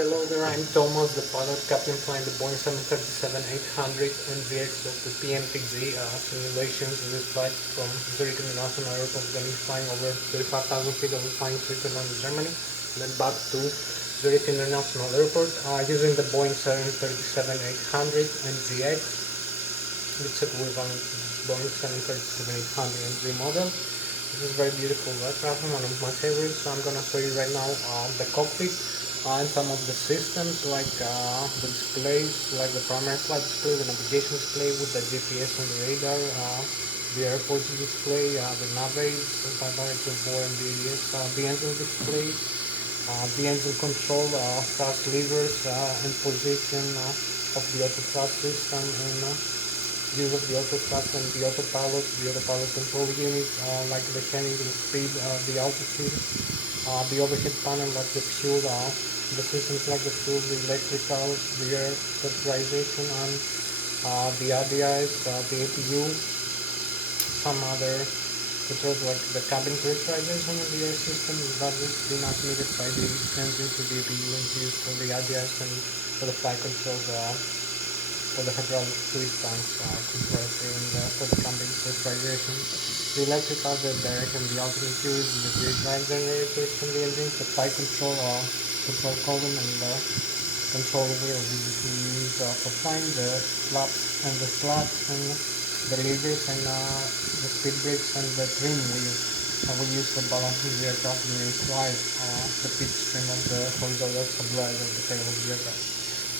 Hello there, I'm Thomas, the pilot captain flying the Boeing 737-800 NGX of the PMPG simulations. This flight from Zurich International Airport is going to be flying over 35,000 feet over flying Switzerland and Germany, and then back to Zurich International Airport using the Boeing 737-800 NGX. It's equivalent to Boeing 737-800 NG model. This is a very beautiful aircraft, one of my favorites. So I'm going to show you right now the cockpit. And some of the systems like the displays, like the primary flight display, the navigation display with the GPS and the radar, the airport display, the navaids, the bore and the ADS, the engine display, the engine control, thrust levers and position of the auto thrust system, and use of the auto thrust and the autopilot control unit, like the heading, the speed, the altitude, the overhead panel, like the fuel, the systems like the fuel, the electrical, the air pressurization, and the RDIs, the APU, some other controls like the cabin pressurization of the air system that is being transmitted by the engine to the APU and used for the RDIs and for the flight controls, for the hydraulic fluid tanks, compressor, and for the cabin pressurization. The electrical, the direct and the alternate fuels, the gear drive generators from the engine, the flight control, control column, and the control wheel we use for flying, the flaps and the slats and the levers and the speed brakes and the trim wheel we use for balancing the aircraft during flight, the pitch trim of the horizontal stabilizer of the tail of the aircraft.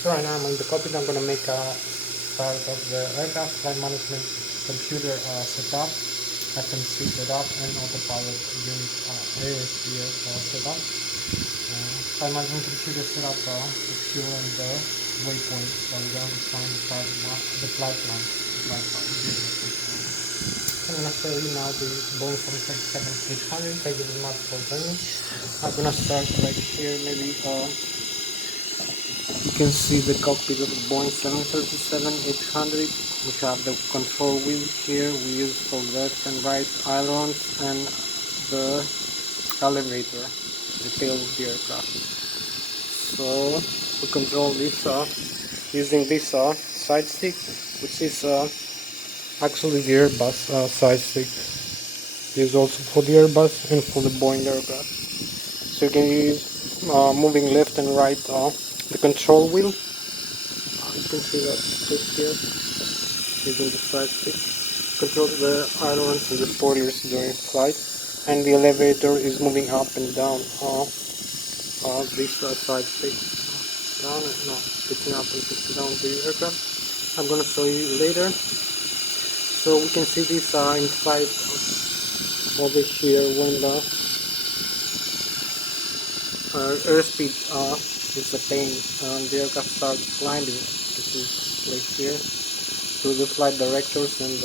So right now I'm in the cockpit. I'm going to make a start of the aircraft flight management computer setup, FMC setup, and autopilot unit ASPS setup. Flight management computer setup, the fuel and the waypoints. So I'm going to find the flight plan. I'm going to show you now the Boeing 737-800. Thank you very much for joining. I'm going to start right here. Maybe you can see the cockpit of the Boeing 737-800. We have the control wheel here. We use for left and right ailerons and the elevator, the tail of the aircraft. So we control this using this side stick, which is actually the Airbus side stick. Used also for the Airbus and for the Boeing aircraft. So you can use moving left and right the control wheel. You can see that stick here, using the side stick. Controls the ailerons and the spoilers during flight, and the elevator is moving up and down this side stick. Down and no, picking up and picking down the aircraft. I'm gonna show you later. So we can see this inside over here when the airspeed is attained and the aircraft starts climbing. This is right here. To the flight directors, and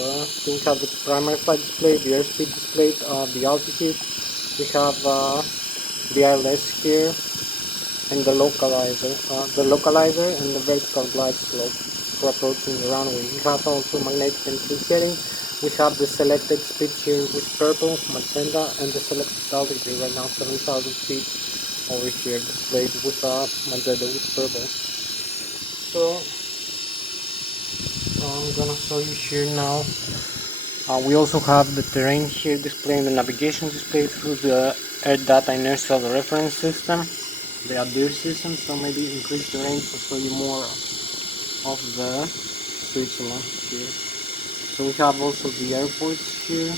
we have the primary flight display, the airspeed display, the altitude. We have the ILS here, and the localizer and the vertical glide slope for approaching the runway. We have also magnetic entry heading. We have the selected speed here with purple, magenta, and the selected altitude right now 7,000 feet over here, displayed with magenta with purple. So I'm gonna show you here now. We also have the terrain here displaying the navigation display through the air data inertial reference system, the ADIR system. So maybe increase the range to show you more of the Switzerland here. So we have also the airports here.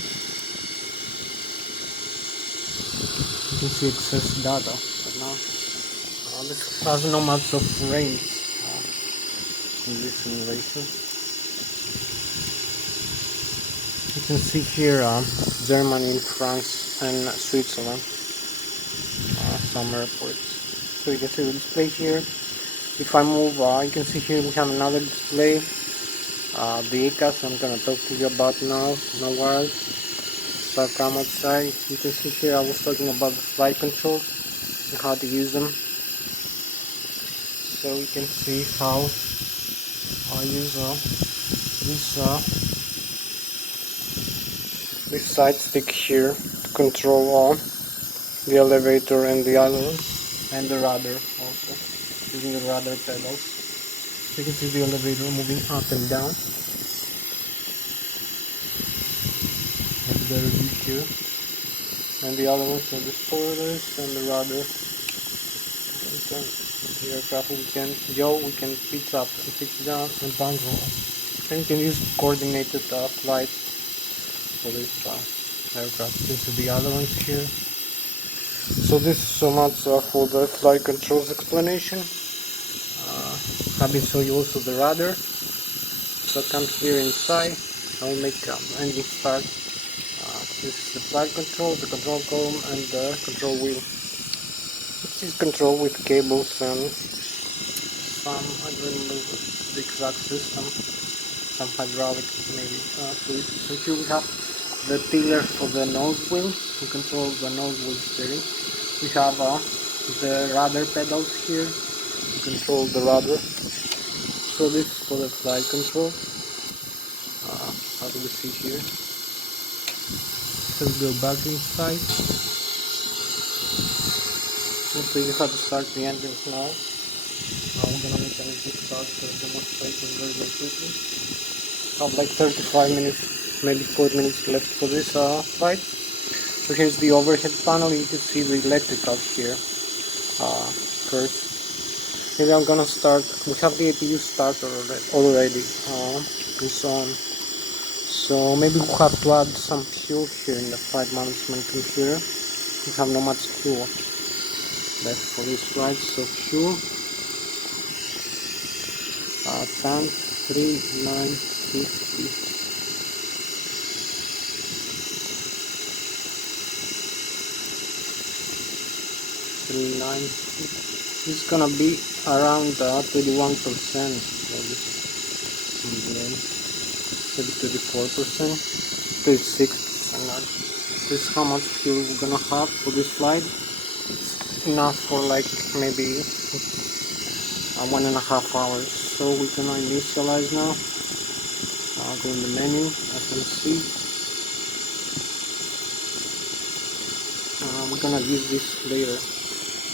You can see excess data right now. This has no much of range in this simulation. You can see here Germany, France, and Switzerland, some airports. So you can see the display here. If I move, you can see here we have another display, the ECAS I'm gonna talk to you about now in a while. So I'll come outside. You can see here I was talking about the flight controls and how to use them. So you can see how I use this side stick here to control the elevator and the other, and the rudder also, using the rudder pedals. You can see the elevator moving up and down, and the review here, and the other ones are the spoilers and the rudder. The aircraft we can pitch up and pitch down and bank roll. And you can use coordinated flight for this aircraft. This is the other ones here. So this is so much for the flight controls explanation. I've been showing you also the rudder. So come here inside. I will make engine start. This is the flight control, the control column, and the control wheel. This is controlled with cables and some, I don't remember the exact system, some hydraulic maybe fluid. So here we have the tiller for the nose wheel, to control the nose wheel steering. We have the rudder pedals here, to control the rudder. So this is for the flight control. How do we see here? So we go back inside. So you have to start the engines now. We're gonna make an engine start demonstration very quickly. I have like 35 minutes, maybe 40 minutes left for this flight. So here's the overhead panel. You can see the electrical here first. Maybe I'm gonna start. We have the APU starter already. It's on. So maybe we'll have to add some fuel here in the flight management computer. We have not much fuel left for this flight. So fuel. Tank 3950. It's gonna be around 31%, maybe 34%, 36%. This is how much fuel we're gonna have for this flight. It's enough for like maybe 1.5 hours. So we're gonna initialize now. I'll go in the menu, FMC. We're gonna use this later.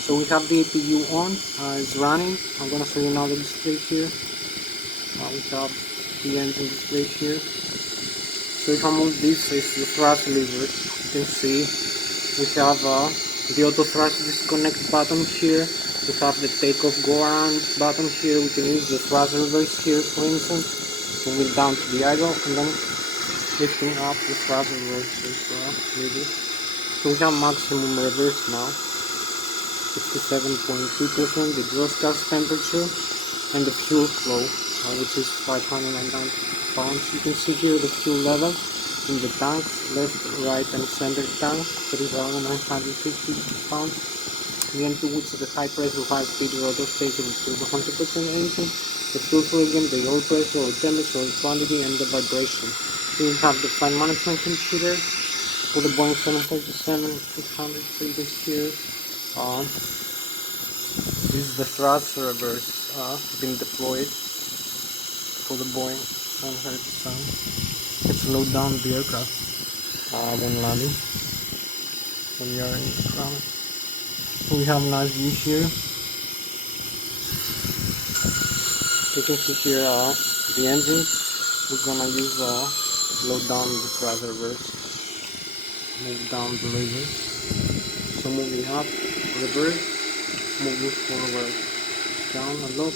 So we have the APU on, it's running. I'm gonna show you now the display here. We have the engine display here. So if I move this, it's the thrust lever. You can see we have the auto thrust disconnect button here. We have the takeoff go around button here. We can use the thrust reverse here, for instance. Moving down to the idle and then lifting up the thrust reverse lever. So we have maximum reverse now. 67.2%, the exhaust gas temperature, and the fuel flow, which is 590 pounds. You can see here the fuel level in the tanks, left, right, and center tank, 3,950 pounds. The M2, which is the high pressure, high speed rotor station with 100% engine, the fuel flow again, the oil pressure, oil temperature, oil quantity, and the vibration. Here we have the flight management computer for the Boeing 737-800 series here. This is the thrust reverse being deployed for the Boeing 737. Let's load down the aircraft when landing, when we are in the ground. So we have a nice view here. You can see here the engines. We're gonna use load down the thrust reverse, move down the lever. So moving up, reverse, moving forward, down and low.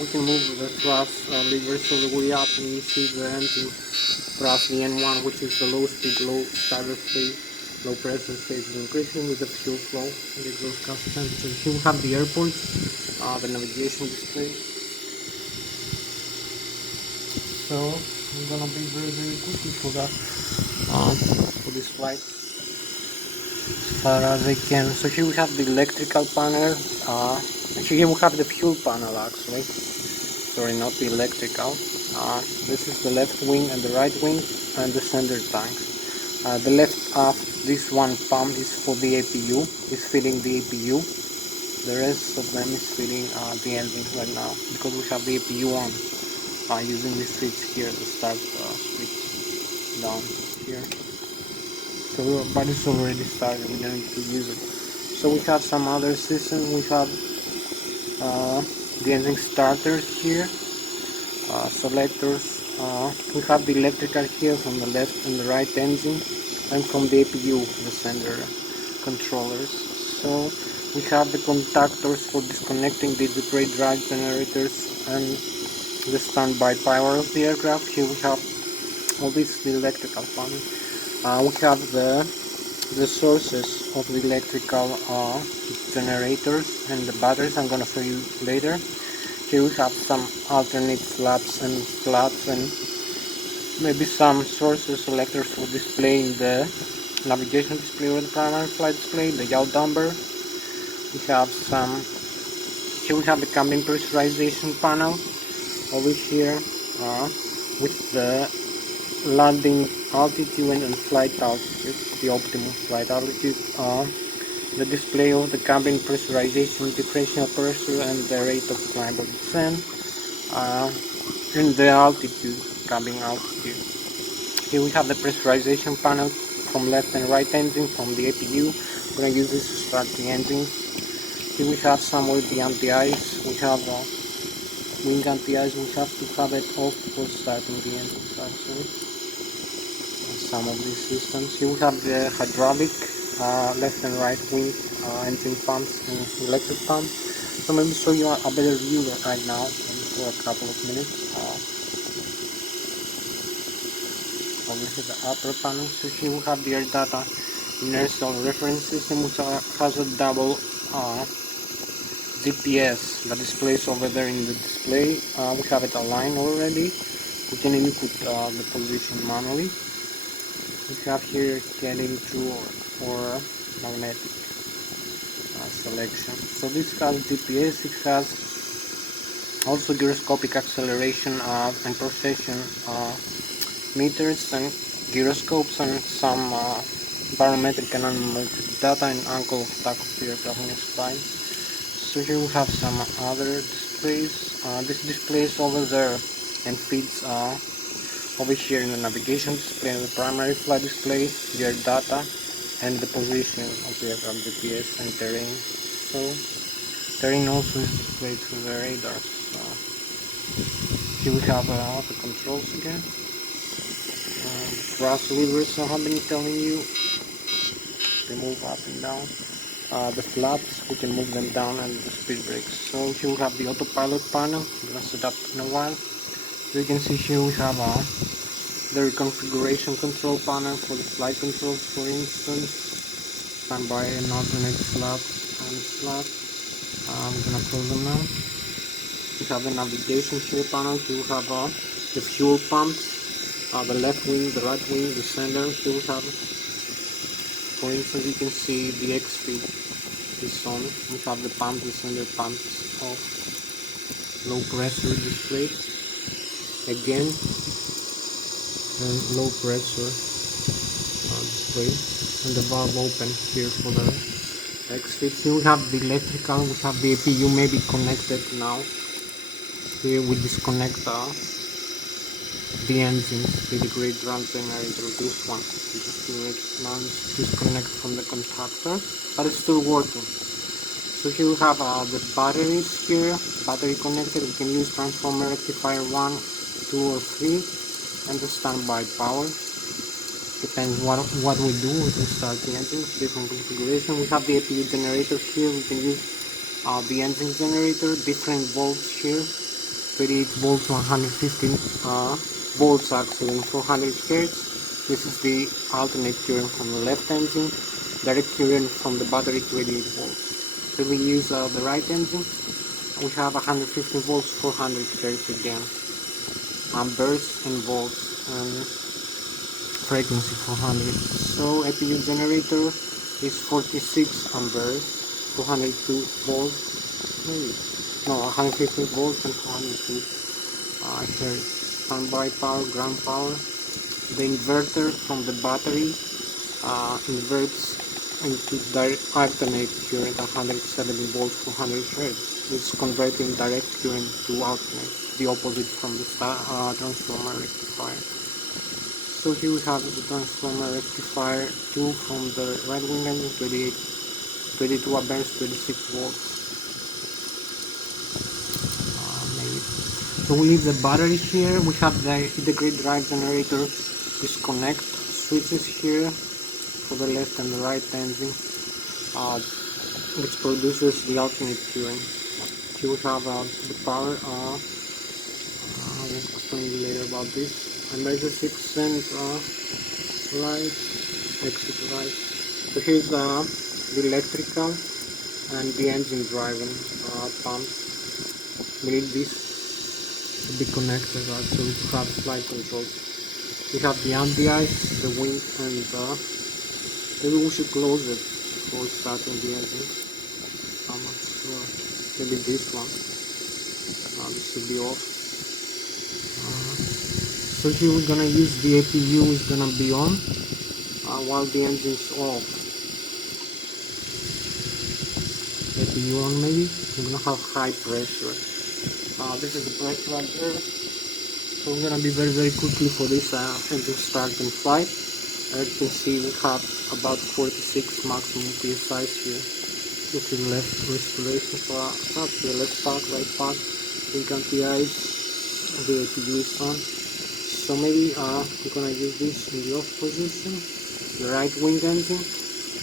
We can move the thrust lever all the way up, and you see the engine thrust, the N1, which is the low speed, low starter state, low pressure state, is increasing with the fuel flow and the exhaust gas temperature. Here we have the airport, the navigation display. So I'm gonna be very quickly for that for this flight as far as I can. So here we have the electrical panel. Here we have the fuel panel actually. Sorry, not the electrical. This is the left wing and the right wing and the center tank. The left half, this one pump is for the APU, is feeding the APU. The rest of them is feeding the engine right now because we have the APU on using this switch here, the start switch down here. So, but it's already started, we don't need to use it. So we have some other systems. We have the engine starters here, selectors. We have the electrical here from the left and the right engine, and from the APU, the center controllers. So we have the contactors for disconnecting the brake drive generators and the standby power of the aircraft. Here we have all this the electrical panel. We have the sources of the electrical generators and the batteries. I'm gonna show you later. Here we have some alternate flaps and slots and maybe some sources selectors for displaying the navigation display or the primary flight display, the yaw damper. We have some, here we have the cabin pressurization panel over here with the landing altitude and flight altitude, the optimal flight altitude, the display of the cabin pressurization, differential pressure and the rate of climb or descent, and the altitude, cabin altitude. Here we have the pressurization panel from left and right engine from the APU. We're going to use this to start the engines. Here we have somewhere the anti-ice. We have wing anti-ice. We have to have it off before starting the engines actually. Some of these systems. Here we have the hydraulic left and right wing engine pumps and electric pump. So maybe show you a better view right now for a couple of minutes. Over here the upper panel. So here we have the air data inertial reference system, which has a double GPS that displays over there in the display. We have it aligned already. We can input the position manually. We have here getting true or magnetic selection. So this has GPS, it has also gyroscopic acceleration and precession meters and gyroscopes and some barometric and anemometric data and angle of attack of the aircraft when it's flying. So here we have some other displays. This display is over there and feeds over here in the navigation display and the primary flight display, your data and the position of the aircraft, GPS and terrain. So terrain also is displayed through the radar. So here we have the controls again. Thrust levers I have been telling you, they move up and down. The flaps, we can move them down, and the speed brakes. So here we have the autopilot panel. I'm gonna set up in a while. So you can see here we have the reconfiguration control panel for the flight controls, for instance, standby and alternate flap and slot. I'm gonna close them now. We have the navigation here panel. Here we have the fuel pumps, the left wing, the right wing, the center. Here we have, for instance, you can see the X feed is on. We have the pump, the center pump is off. Low pressure display. Again, low pressure display, and the valve open here for the X feed. Here we have the electrical. We have the APU maybe connected now. Here we disconnect the engines, the great drum generator, this one, now it's disconnect from the contactor, but it's still working. So here we have the batteries here, battery connected. We can use transformer rectifier 1, 2 or 3 and the standby power. Depends what we do. We can start the engines, different configuration. We have the APU generators here. We can use the engine generator, different volts here, 38 volts, 115 volts actually, 400 Hz. This is the alternate current from the left engine, direct current from the battery to 88 volts. So we use the right engine. We have 115 volts, 400 Hz again, amperes and volts. and frequency 400. So APU generator is 46 amperes, 202 volts, maybe no 150 volts and 402 here standby power, ground power. The inverter from the battery inverts into direct alternate current 170 volts to 100 Hz. It's converting direct current to alternate, the opposite from the transformer rectifier. So here we have the transformer rectifier 2 from the right wing engine, 22 amperes, 26 volts. Maybe. So we leave the battery here. We have the integrated drive generator disconnect switches here for the left and the right engine, which produces the alternate current. Here we have the power. I'll explain you later about this. Emergency exit right, exit right. So here's the electrical and the engine driving pumps. We need this to be connected, so we have flight controls. We have the anti-ice, the wing, and maybe we should close it before starting the engine. I'm not sure. Maybe this one. This should be off. So here we're gonna use the APU is gonna be on while the engine is off. APU on maybe. We're gonna have high pressure. This is the pressure right there. So we're gonna be very quickly for this engine start and flight. As you can see, we have about 46 maximum PSI here. This is left respiration for not the left part, right part. We can PIs. The APU is on. So maybe we're gonna use this in the off position. The right wing engine,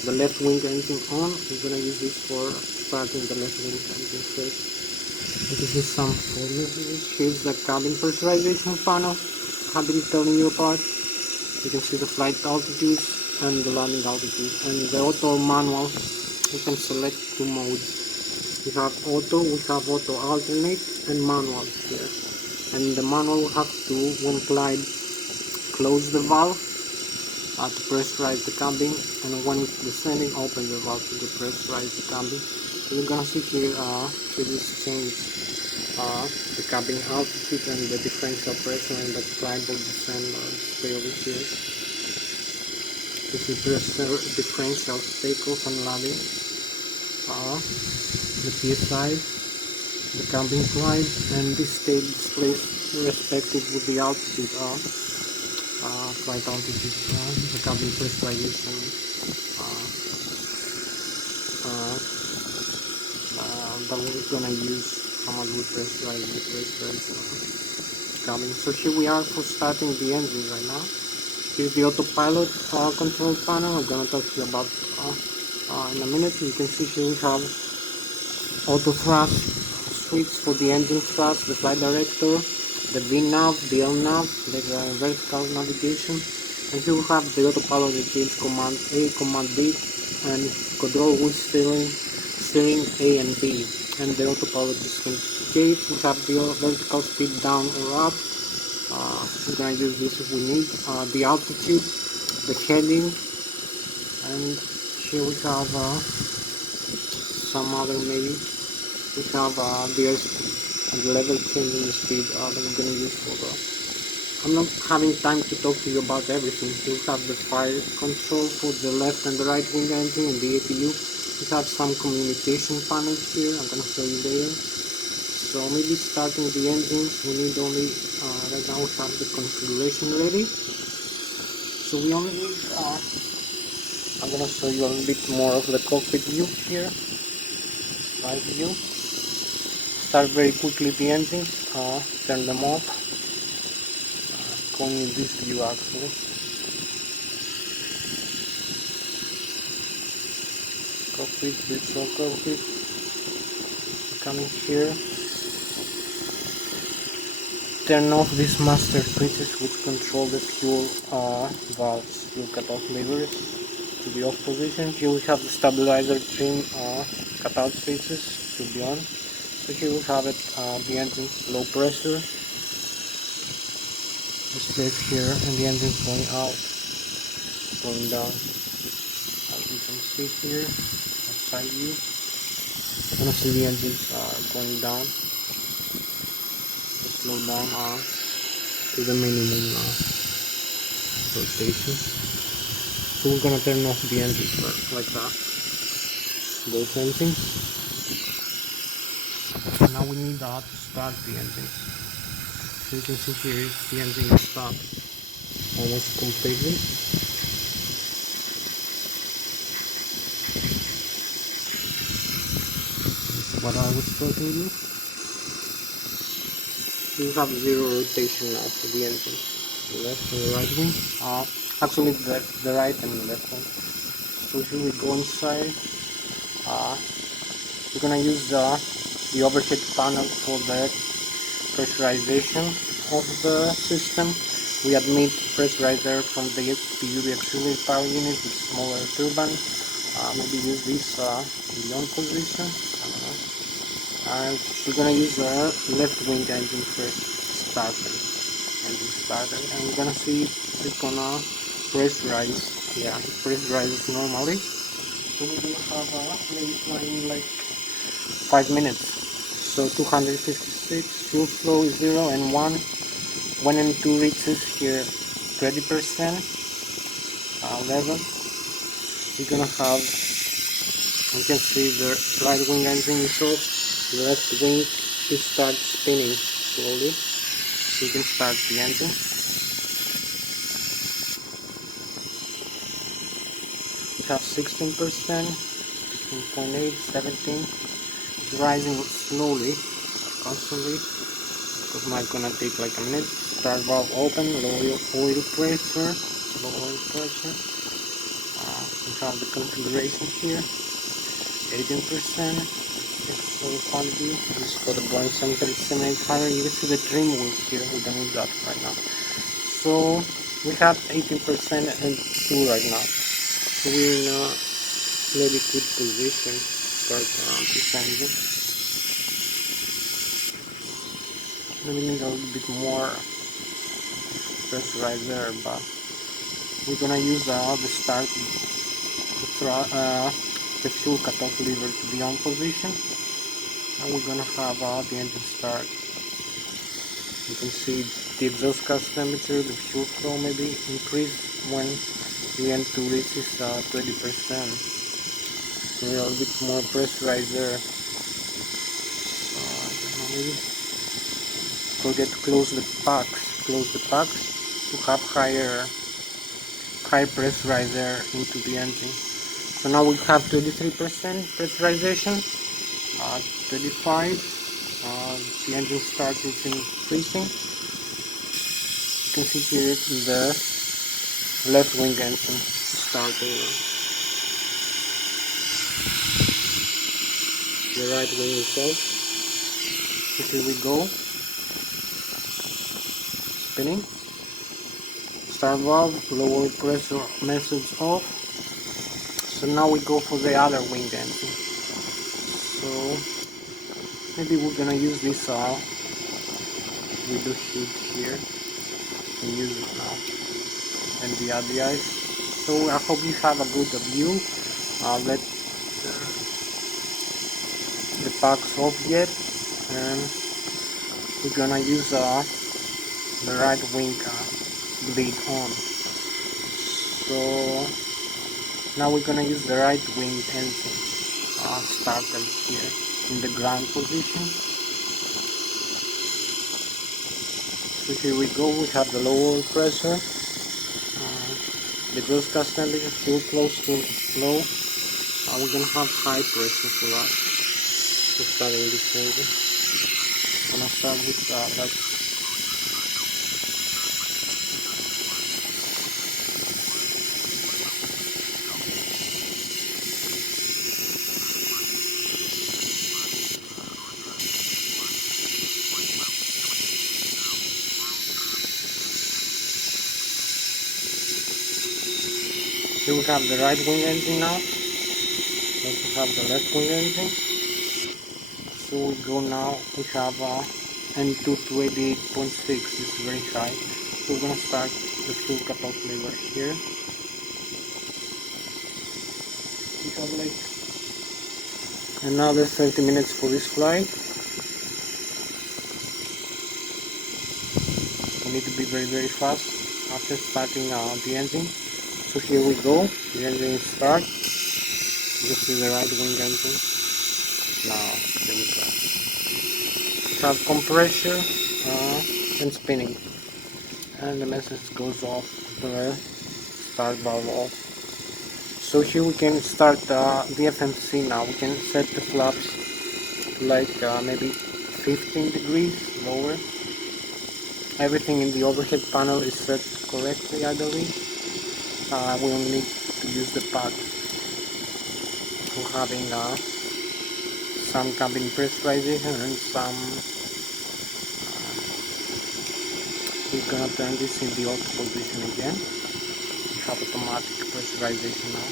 the left wing engine on. We're gonna use this for starting the left wing engine first. This is some for messages. Here's the cabin pressurization panel. I've been telling you about. You can see the flight altitude and the landing altitude. And the auto manual, you can select two modes. We have auto alternate, and manual here. And the manual will have to, when glide, close the valve to pressurize the cabin, and when descending, open the valve to depressurize the cabin. So you're gonna see here, should this change the cabin altitude and the differential pressure, and the glide will descend or stay over here. This is differential takeoff and landing. The PSI, the cabin glide, and this state displays respective with the altitude flight altitude, the cabin pressurization that we're gonna use, how much we pressurize cabin. So here we are for starting the engine right now. Here's the autopilot control panel. I'm gonna talk to you about in a minute. You can see here we have auto thrust switch for the engine thrust, the flight director, the VNAV, the LNAV, the vertical navigation, and here we have the autopilot details, command A, command B, and control wheel steering A and B, and the autopilot disengage. We have the vertical speed down or up. We're gonna use this if we need. The altitude, the heading, and here we have some other maybe. We have the airspeed and the level changing the speed that we're gonna use for the. I'm not having time to talk to you about everything. We have the fire control for the left and the right wing engine and the APU. We have some communication panels here. I'm gonna show you later. So maybe starting the engines, we need only right now we have the configuration ready. So we only need. I'm gonna show you a little bit more of the cockpit view here. Right view. Start very quickly the engines, turn them off. Calling this view actually. Cockpit, virtual cockpit. Coming here. Turn off these master switches which control the fuel valves. We'll cut off levers to the off position. Here we have the stabilizer trim cutout switches to be on. So here we have it, the engine low pressure. displays here, and the engine is going out, going down. As you can see here, outside view, you're gonna see the engines are going down. Let's slow down to the minimum rotation. So we're gonna turn off the engines like that, both engines. Now we need to start the engines. So you can see here the engine is stopped almost completely. What I was talking you. You have zero rotation now for the engine. The left and the right wing. Actually the right and the left one. So here we go inside. We're gonna use the overhead panel for the pressurization of the system. We admit pressurizer from the PU, the auxiliary power unit, with smaller turbine. Maybe use this in the on position. I don't know. And we're gonna use the left wing engine first, engine starter, and we're gonna see if it's gonna pressurize. Yeah, it pressurizes normally. So we're gonna have maybe flying like 5 minutes. So 256, fuel flow is 0 and 1. 1 and 2 reaches here 20%, 11. We're gonna have, you can see the right wing engine is off, the left wing will start spinning slowly, so you can start the engine. We have 16%, 16.8, 17. It's rising slowly, constantly, because might gonna take like a minute. Start valve open, low oil pressure, low oil pressure. We have the configuration here, 18%. Oil quantity. This is for the Boeing 737-800. You can see the trim wheel here. We don't need that right now. So we have 18% and 2 right now. So we're in a really good position to start this engine. Maybe need a little bit more pressurizer, but we're gonna use the start, the fuel cutoff lever to the on position, and we're gonna have the engine start. You can see the exhaust gas temperature, the fuel flow maybe increase when the N2 reaches 20%. So we're a bit more pressurizer. So I don't know, maybe forget to close the packs. Close the packs to have higher pressurizer into the engine. So now we have 23% pressurization, 25. The engine start is increasing. You can see here the left wing engine starting. The right wing is off. So here we go. Spinning. Start valve, low oil pressure message off. So now we go for the other wing engine. So maybe we're gonna use this with the heat here. We use it now. And the RDI. So I hope you have a good view. Let the packs off yet, and we're gonna use the right wing bleed on. So now we're gonna use the right wing engine starter here in the ground position. So here we go. We have the low oil pressure, the exhaust gas temperature, fuel close to low. We're gonna have high pressure for that. So starting this engine. I'm gonna start with like here we have the right wing engine now. Also have the left wing engine. So we go now. We have N2 to 88.6. This is very high. So we're gonna start the fuel cutoff lever here. We have like another 30 minutes for this flight. We need to be very fast after starting the engine. So here we go, the engine is start. This is the right wing engine. Now here we go. We have compressor and spinning, and the message goes off the start valve off. So here we can start the FMC now. We can set the flaps to like maybe 15 degrees lower. Everything in the overhead panel is set correctly, I believe. We only need to use the pad. We're having some cabin pressurization and some we're gonna turn this in the auto position again. We have automatic pressurization now.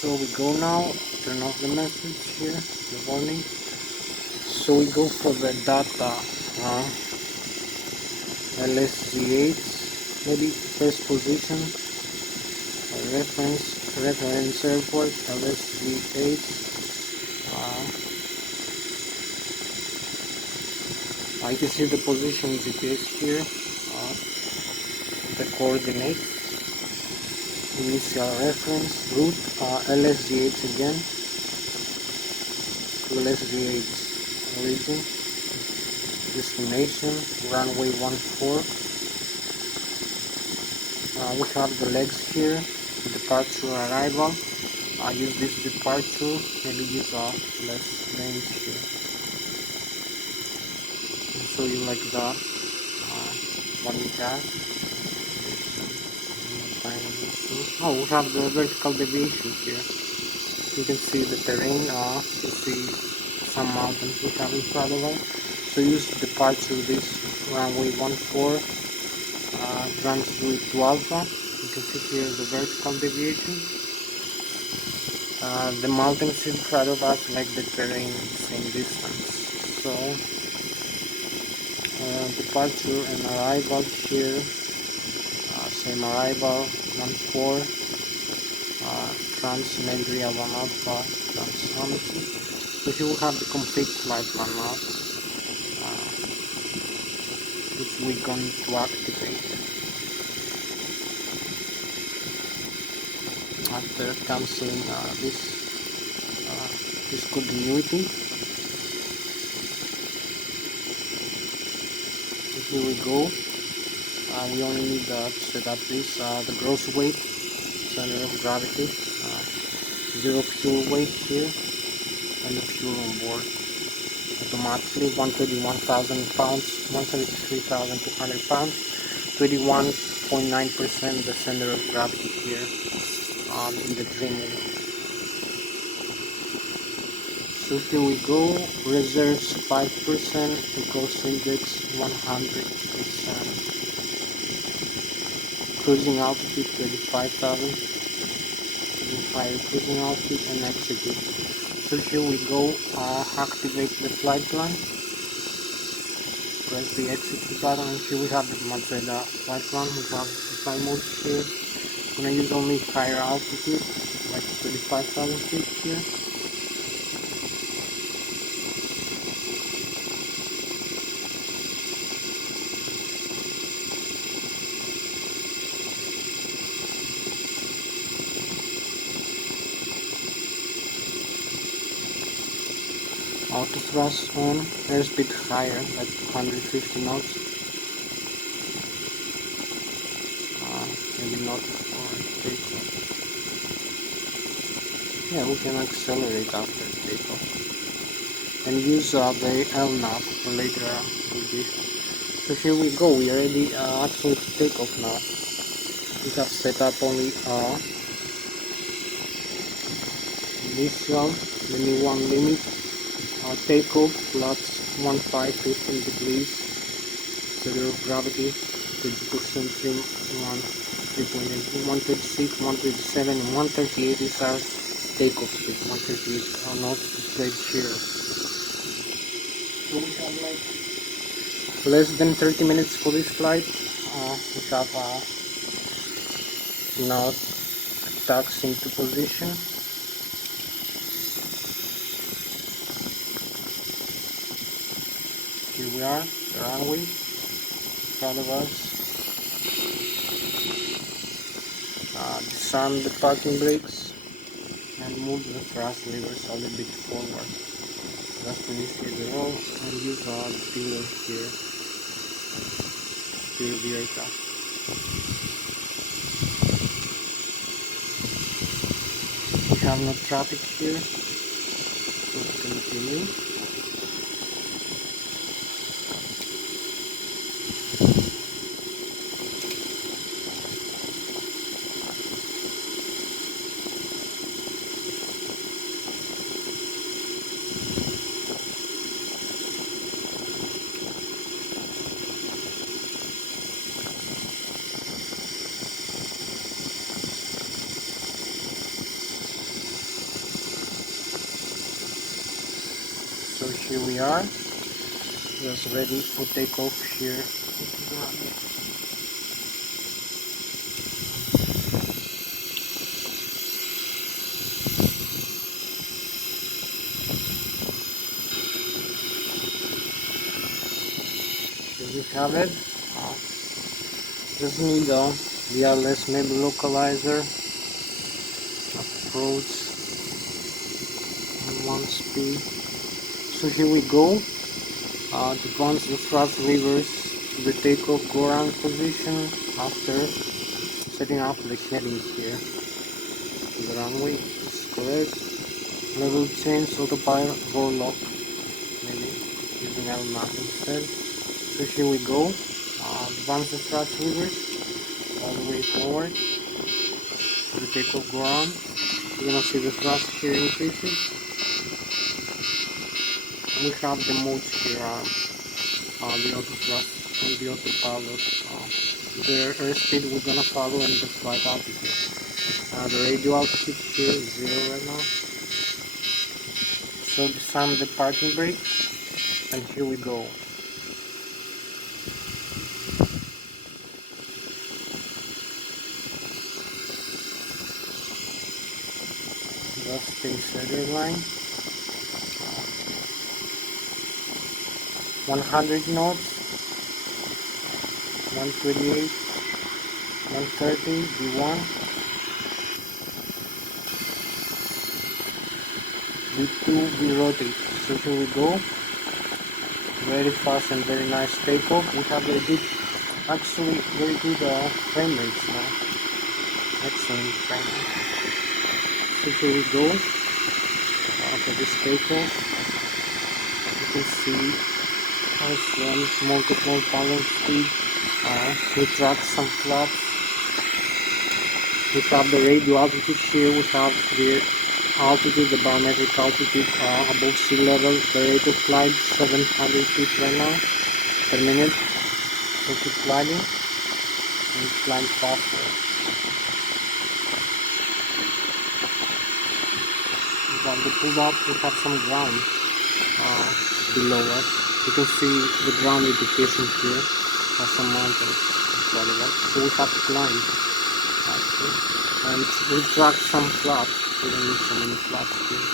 So we go now, turn off the message here, the warning. So we go for the data Lszh, maybe first position, reference airport, Lszh. You can see the position GPS here, the coordinates, initial reference, route, Lszh again, to Lszh origin, destination, runway 14. We have the legs here, departure, arrival. I use this departure, maybe use less range here. So you like that what we have. Oh, we have the vertical deviation here. You can see the terrain, you see some mountains we have in front of us. So use the departure this runway 14, transfer to alpha. You can see here the vertical deviation. The mountains in front of us make the terrain same distance. So departure and arrival here, same arrival 14, trans Negria 1 alpha, trans Hamilton. So here we have the complete flight plan now, which we're going to activate after cancelling this continuity. Here we go. We only need to set up this, the gross weight, center of gravity, zero fuel weight here, and the fuel on board. Automatically 131,000 pounds, 133,200 pounds, 21.9% the center of gravity here in the trim wing. So here we go, reserves 5%, equals index 100%. Cruising altitude 35,000, higher cruising altitude, and execute. So here we go, activate the flight plan, press the execute button, and here we have the Mazda flight plan. We have the flight mode here. I'm going to use only higher altitude, like 35,000 feet here. Auto thrust on, airspeed higher, like 150 knots. Maybe not for takeoff. Yeah, we can accelerate after takeoff. And use the LNAV for later navigation. So here we go, we are ready actually to take off now. We have set up only initial, the new one limit. Takeoff, Flught 15 degrees, center of gravity, 30% trim, 3.8, 136, 137, and 138 is our takeoff speed, 138 knots to straight zero. So we have like less than 30 minutes for this flight. We have now taxi into position. Here we are, the runway in front of us. Disarm the parking brakes and move the thrust levers a little bit forward. Just initiate the roll and use the tiller here to steer the aircraft. We have no traffic here, so continue. So here we are, just ready for takeoff here. Here we have it. Just need the Lszh maybe localizer, approach on 1 speed. So here we go. Advance the thrust levers to the takeoff go around position after setting up the heading here. The runway is correct. Level change, autopilot, roll lock. Maybe using L-map instead. So here we go. Advance the thrust levers all the way forward to the takeoff go around. You're gonna see the thrust here increases. We have the modes here, the auto thrust and the autopilot. The airspeed we're gonna follow and the flight altitude. The radio altitude here is 0 right now. So disarm the parking brakes and here we go. That's the center line. 100 knots, 128, 130, V1, V2, V rotate. So here we go. Very fast and very nice takeoff. We have very good, actually very good frame rates now. Excellent frame rate. So here we go. For this takeoff, you can see multiple power speed. We track some flaps. We have the radio altitude here. We have the altitude, the barometric altitude above sea level. The rate of flight 700 feet right now per minute. So keep gliding and climb faster. We have the pull up. We have some ground below us. You can see the ground indication here, some mountains in front of us, so we have to climb actually. And we track some flaps, we don't need so many flaps here.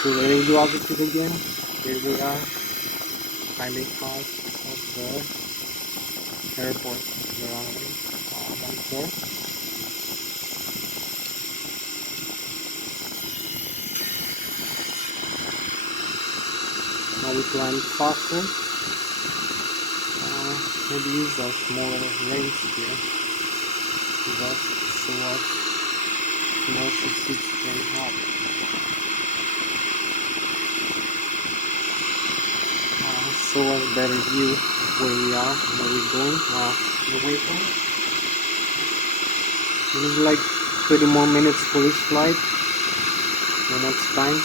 So the radio altitude again, here we are, climbing out of the airport, the runway, 14. Now we climb faster. Maybe use a smaller range here. Just so as more seats can help. So a better view of where we are, where we're going, the waypoint. We need like 30 more minutes for this flight. Not much time.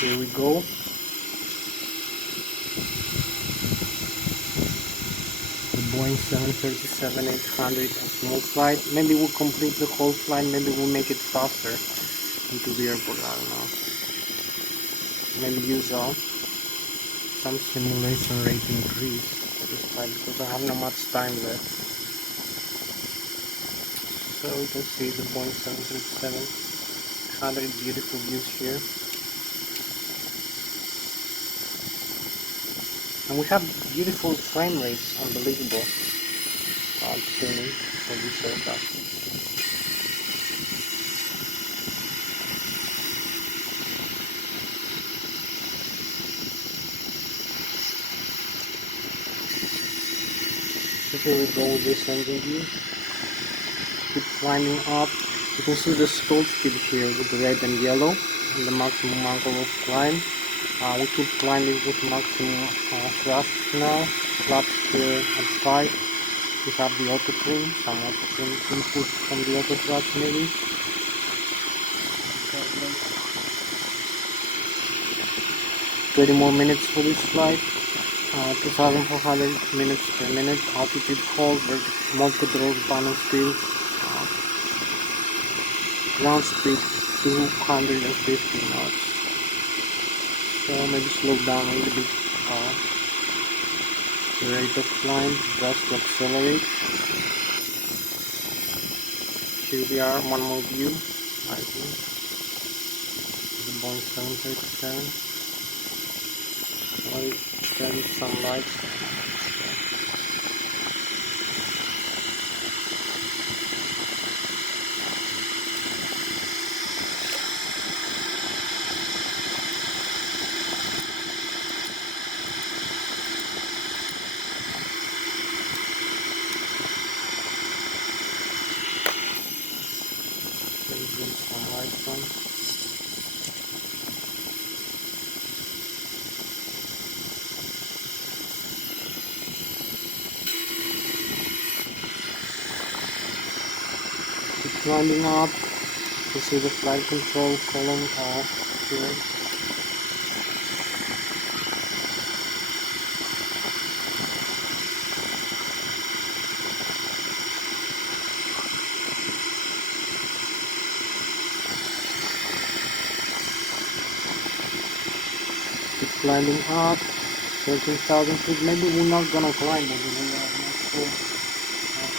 Here we go. Boeing 737-800 a small flight. Maybe we'll complete the whole flight, maybe we'll make it faster into the airport, I don't know. Maybe use some simulation rate increase for this flight because I have not much time left. So we can see the Boeing 737-800 beautiful views here. And we have beautiful frame rates, unbelievable tuning for this aircraft. So here we go with this engine view. Keep climbing up. You can see the stall speed here with the red and yellow and the maximum angle of climb. We keep climbing with maximum thrust now. Flaps here at 5. We have the auto trim, some auto trim input from the auto thrust maybe. 20 more minutes for this flight. 2,400 minutes per minute. Altitude hold, multi-control panel speed. Ground speed 250 knots. So maybe slow down a little bit the rate of climb just to accelerate. Here we are, one more view, I think. The Boeing 737. I'll turn some lights. Some lights on. Keep climbing up. You see the flight control column here. Climbing up, 13,000 feet. Maybe we're not gonna climb, but we are not sure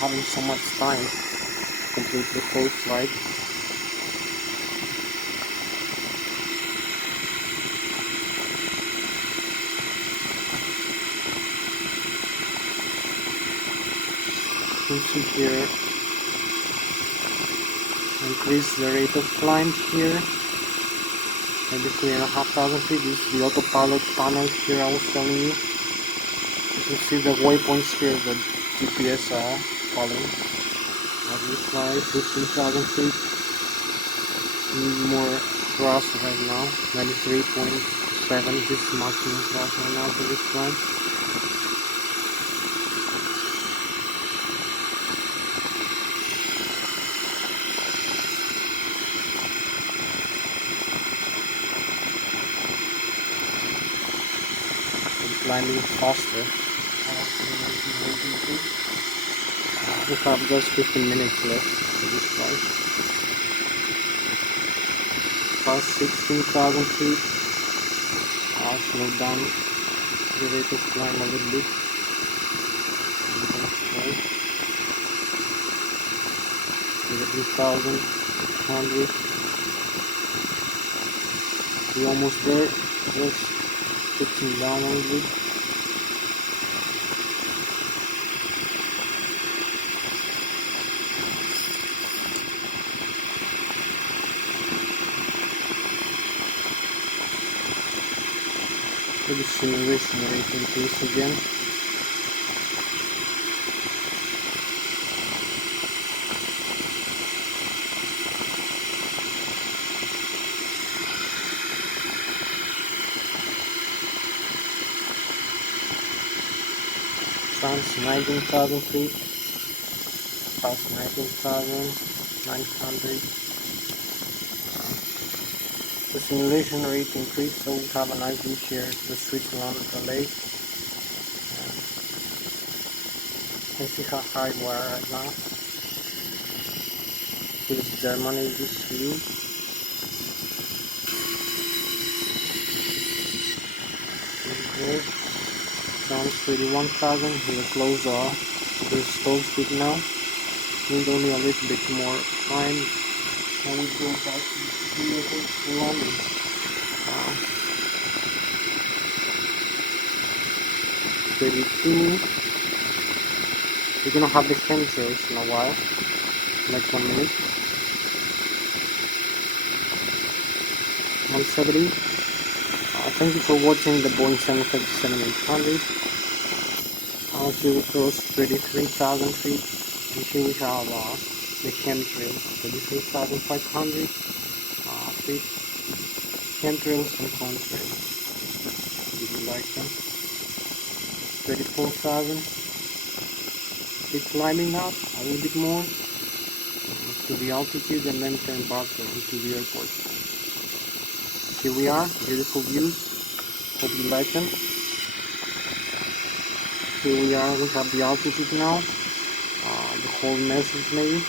having so much time to complete the whole flight. You can see here, increase the rate of climb here. Maybe 3,500 feet. This is the autopilot panel here I was telling you. You can see the waypoints here, the GPS are following. As we fly 15,000 feet. Need more thrust right now. 93.7. This is maximum thrust right now for this flight. Climbing faster. We have just 15 minutes left for this flight. Past 16,000 feet. I'll slow down the rate of climb a little bit. 3,800. We're almost there. Just pitching down a little bit. The simulation rate increase again. Past 19,000 feet. Past 19,900. The simulation rate increased, so we have a nice view here, the Switzerland lake. can see how high we are right now. This is Germany, this view. Sounds 31,000. We're close to the stall speed now. Need only a little bit more time and we go back to the landing. 32. We're gonna have the chemtrails in a while, like 1 minute. 170. Thank you for watching the Boeing 737-800. Here we cross 33,000 feet, and here we have the chemtrails, 33,500 feet, chemtrails and contrails. Did you like them? 34,000. Keep climbing up a little bit more to the altitude and then turn back to the airport. Here we are, beautiful views. Hope you like them. Here we are, we have the altitude now, the whole message maybe,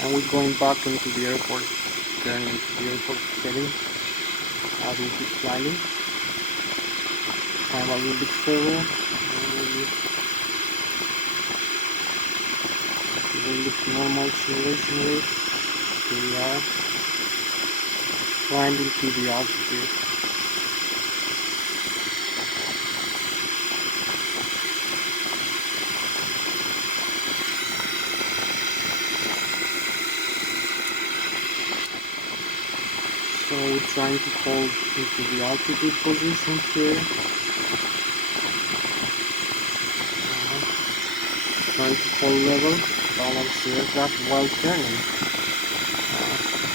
and we're going back into the airport, turning into the airport heading. We keep climbing, climb a little bit further, and with normal simulation rate. Here we are, climbing to the altitude. So we're trying to hold into the altitude position here. Trying to hold level, balance the aircraft while turning.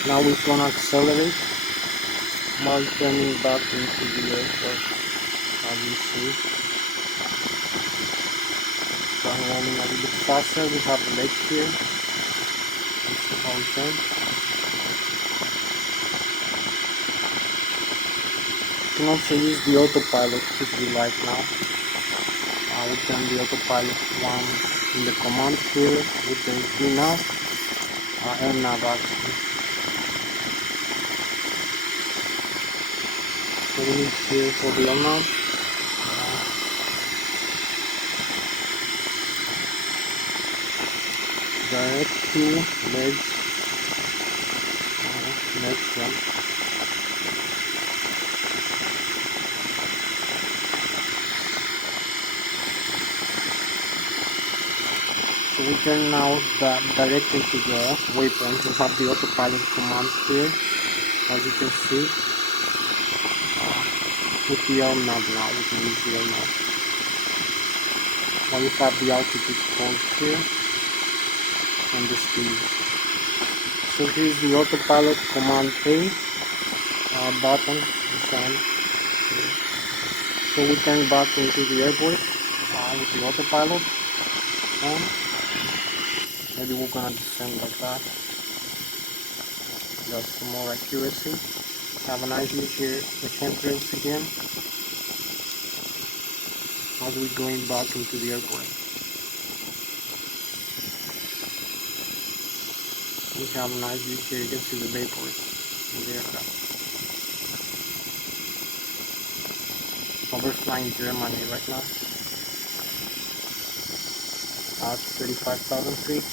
Now we're gonna accelerate while turning back into the airport, as you see. So I'm running a little bit faster. We have the lake here. Let's see how we turn. You can also use the autopilot if you like now. We turn the autopilot 1 in the command here with the nav, air nav actually. So we need here for the air nav. Direct to Lszh, next one. So we turn now directly to the waypoint. We have the autopilot command here, as you can see. With the air nav now, we can use the air nav. Now we have the altitude code here and the speed. So here's the autopilot command A button. So we turn back into the airport with the autopilot on. Maybe we're gonna descend like that, just for more accuracy. Have a nice view here, the chemtrails again, as we're going back into the airport. We have a nice view here, you can see the vapors in the aircraft. Overflying Germany right now at 35,000 feet.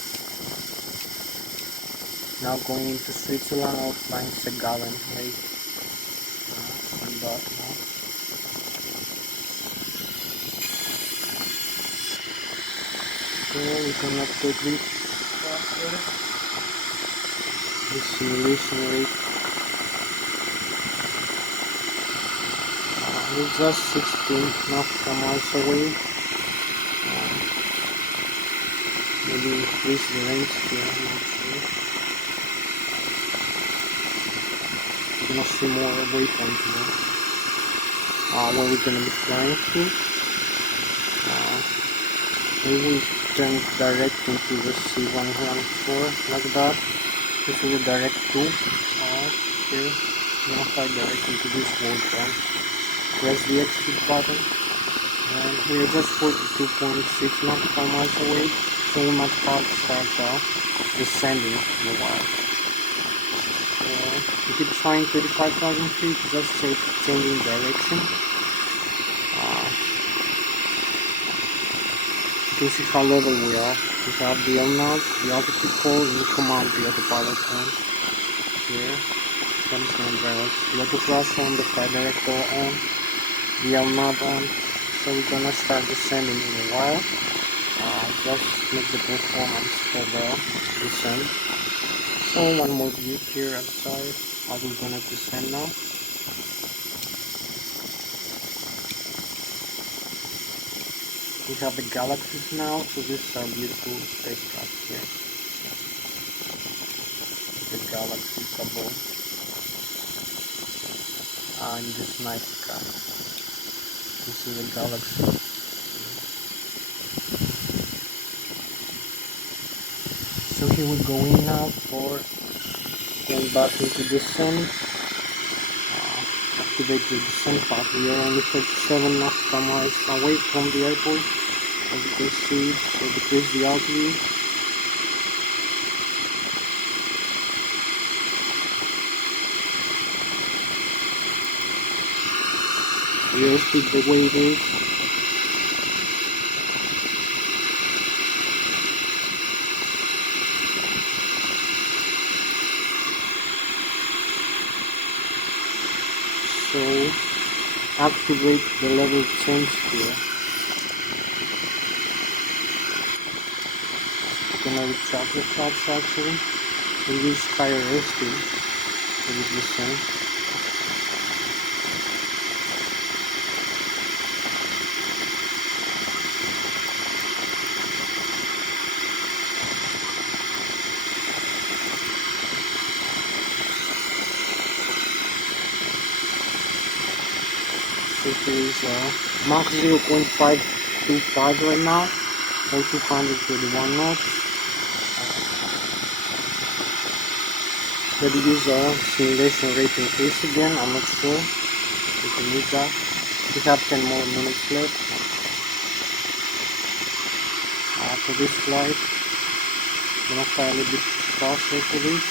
Now going into Switzerland, outflying Segalen Lake. And that now. So we can update the simulation rate. We're just 16 nautical miles away. Maybe increase the range here, I'm not sure. You're gonna see more waypoints now. Where we're gonna be flying to. Maybe we turn direct into the C114 like that. This is a direct 2. Here, we're gonna fly direct into this waypoint. Press the exit button And we are just 42.6 nautical miles away, so we might have to start descending in a while. We keep flying 35,000 feet, just changing direction. You can see how level we are. We have the LNAV, the altitude call, and the command the autopilot on. Here, comes the umbrellas. The autothrust on, the flight director on, the LNAV on. So we're gonna start descending in a while. Just make the performance for the descent. So one more view here outside. How we're gonna descend now. We have the galaxies now, so this is our beautiful spacecraft here. The galaxies above. And this night sky. This is the galaxy. So here we go in now for going back into descent. Activate the descent path. We are only 37 nautical miles away from the airport. As you can see, so decrease the altitude. Airspeed the way it is. So activate the level change here. Gonna retract the flaps actually and use higher airspeed for the descent. So here is Mach 0.525 right now, or 231 knots. Maybe use a simulation rate increase again, I'm not sure. We can use that. We have 10 more minutes left for this flight. I'm gonna fly a little bit faster for this.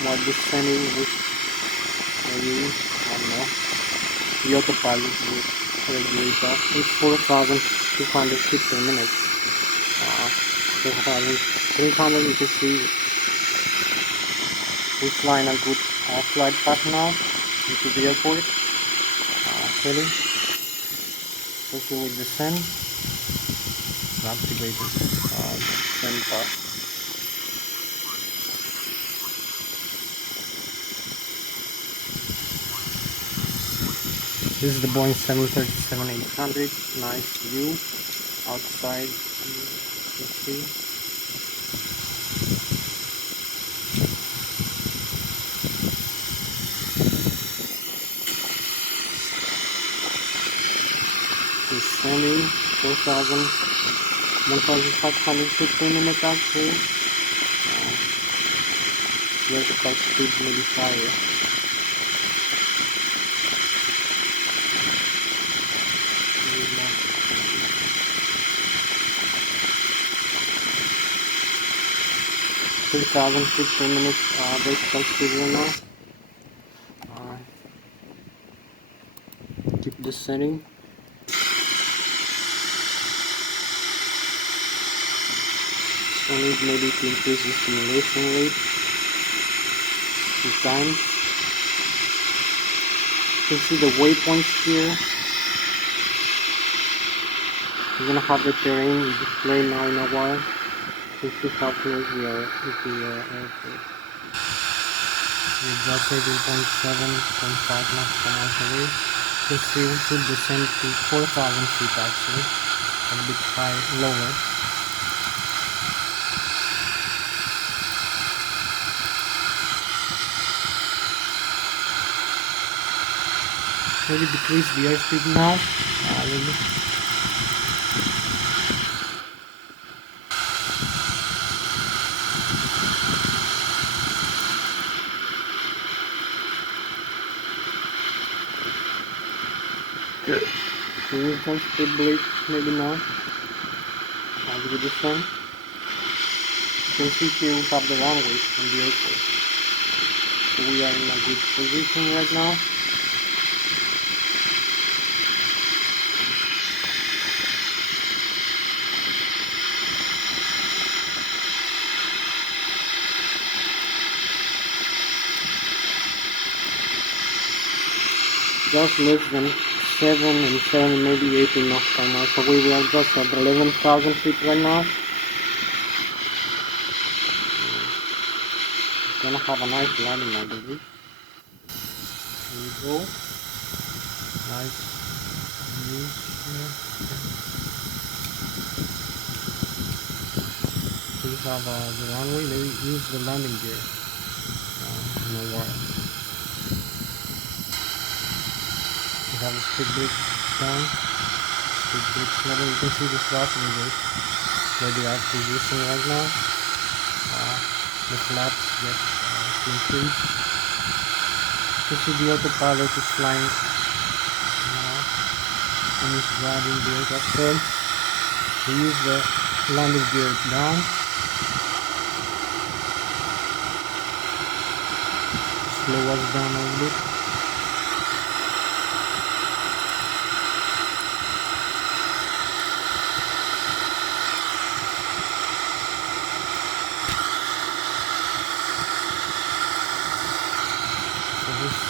While descending with maybe, I don't know, the autopilot will regulate that. It's 4,200 feet per minute. 4,300, you can see we're flying a good flight path now into the airport. Heading. So here we descend. Activate the descent path. This is the Boeing 737-800. Nice view outside. You can see. Descending 1,500 feet per minute actually. Vertical speed maybe higher. Three 3,000 feet per minute vertical speed right now. Keep descending. So need maybe to increase the simulation rate 2 times. You can see the waypoints here. We're gonna have the terrain display now in a while. You see how close we are to the airport. We're just 18.7.5 miles away. You see we should descend to 4,000 feet actually. A bit lower. Maybe decrease the airspeed now a little bit. Good. use some speed brake, maybe now. I'll do this one. You can see here we have the runway on the airport. So we are in a good position right now. Just less than 7 and 7, maybe 8 enough time. So we are just at 11,000 feet right now. Gonna have a nice landing, I believe. Here we go. Nice views here. We have the runway. They use the landing gear. No worries. We have the speed brake down. Speed brake level. You can see the slots in this where they are positioned right now. The flaps get increased. You can see the autopilot is flying and is driving the aircraft firm. We use the landing gear down. Slow us down a little bit.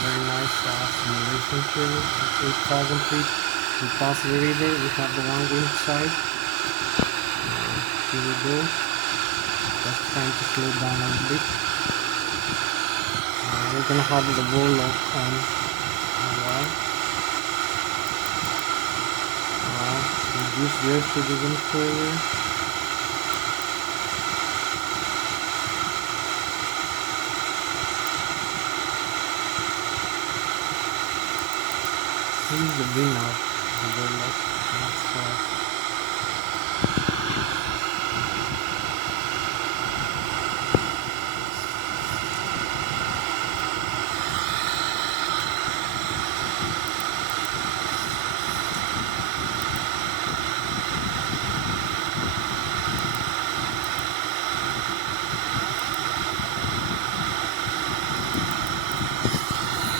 Very nice simulation here at 8,000 feet. We pass the relay, we have the runway inside. Here we go. Just trying to slow down a little bit. We're gonna have the ball lock on a while. Reduce the airspeed even further. This is the bin now, the ball lock.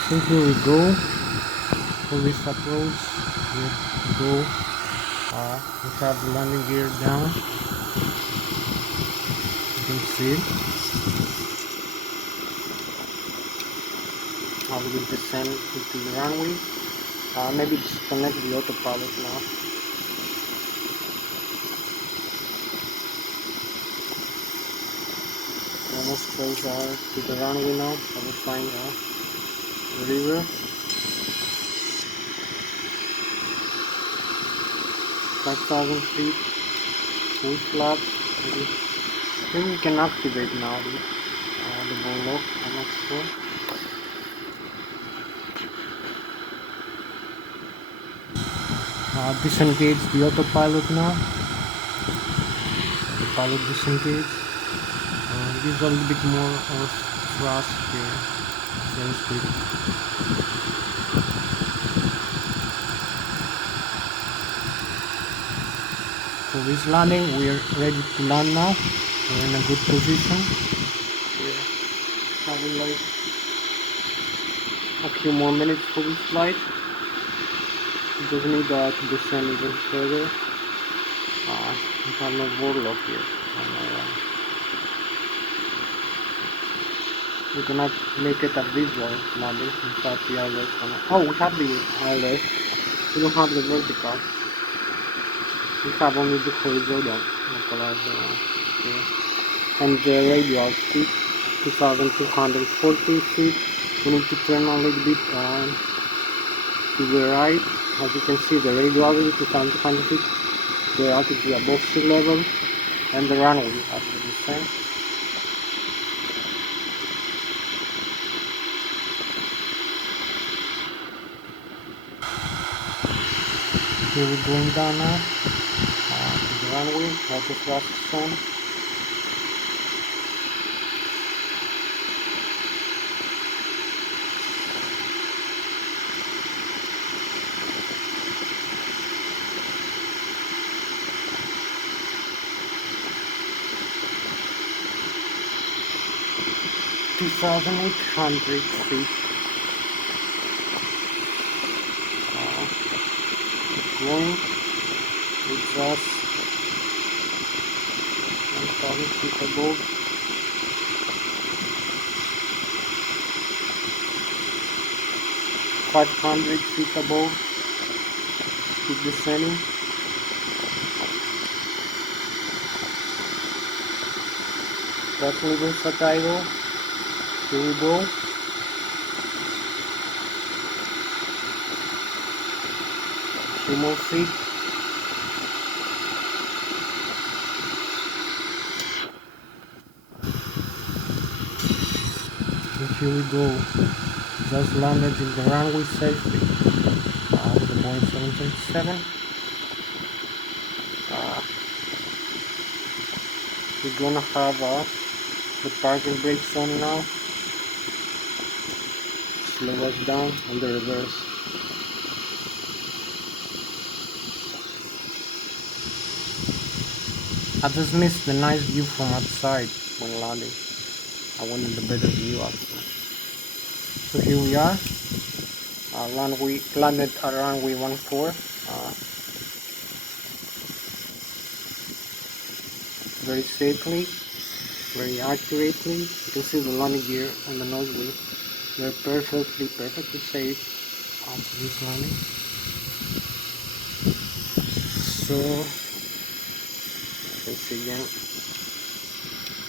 So here we go. For this approach, we go. We have the landing gear down. You can see it. I will descend into the runway. Maybe disconnect the autopilot now. Almost close to the runway now. I will find the river. 5,000 feet, full flat. I think we can activate now the ball lock. I'm not sure. Disengage the autopilot now. The pilot disengage. Gives a little bit more of thrust here. Very quick. For this landing, we are ready to land now. We're in a good position. We're having like a few more minutes for this flight. We just need to descend even further. We have no warlock here. We cannot make it a visual landing without the ILS. Oh, we have the ILS. We don't have the vertical. We have only the horizontal here. And the radial speed 2,240 feet. We need to turn a little bit to the right. As you can see, the radial is 2,200 feet. The altitude above sea level, and the runway after the descent. Here we're going down now to the runway, auto thrust zone. 2,800 feet. Going exhaust 1,000 feet above. 500 feet above. Keep descending. That's level vertical. Here we go. Two more feet. And here we go. Just landed in the runway safely with the Boeing 737. We're gonna have the parking brakes on now. Slow us down on the reverse. I just missed the nice view from outside when landing. I wanted a better view after. So here we are. Landed at runway 14. Very safely, very accurately. You can see the landing gear on the nose wheel. They're perfectly safe after this landing. So, you can see again,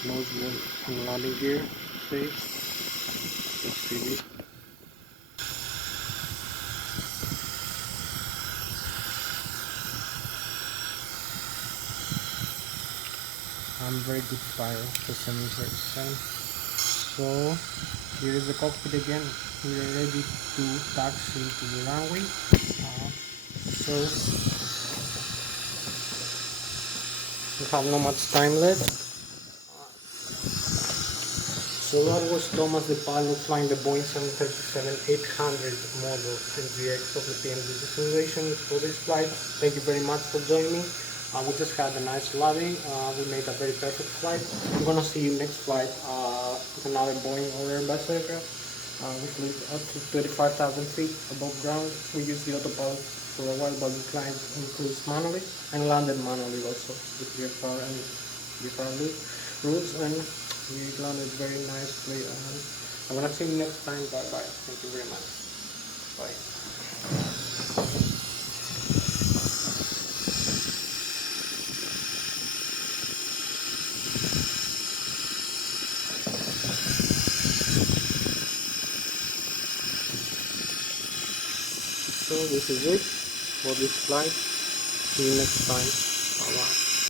nose wheel and landing gear safe. Let's see this. Very good fire for 737. So here is the cockpit again. We are ready to taxi to the runway. So we have not much time left. So that was Thomas the pilot flying the Boeing 737-800 model NGX of the PMG simulation for this flight. Thank you very much for joining me. We just had a nice landing. We made a very perfect flight. I'm gonna see you next flight with another Boeing or Airbus aircraft. We flew up to 25,000 feet above ground. We used the autopilot for a while, but we climbed and cruised manually and landed manually also with VFR and VFR routes, and we landed very nicely. I'm gonna see you next time. Bye bye. Thank you very much. Bye. So this is it for this flight. See you next time. Bye bye.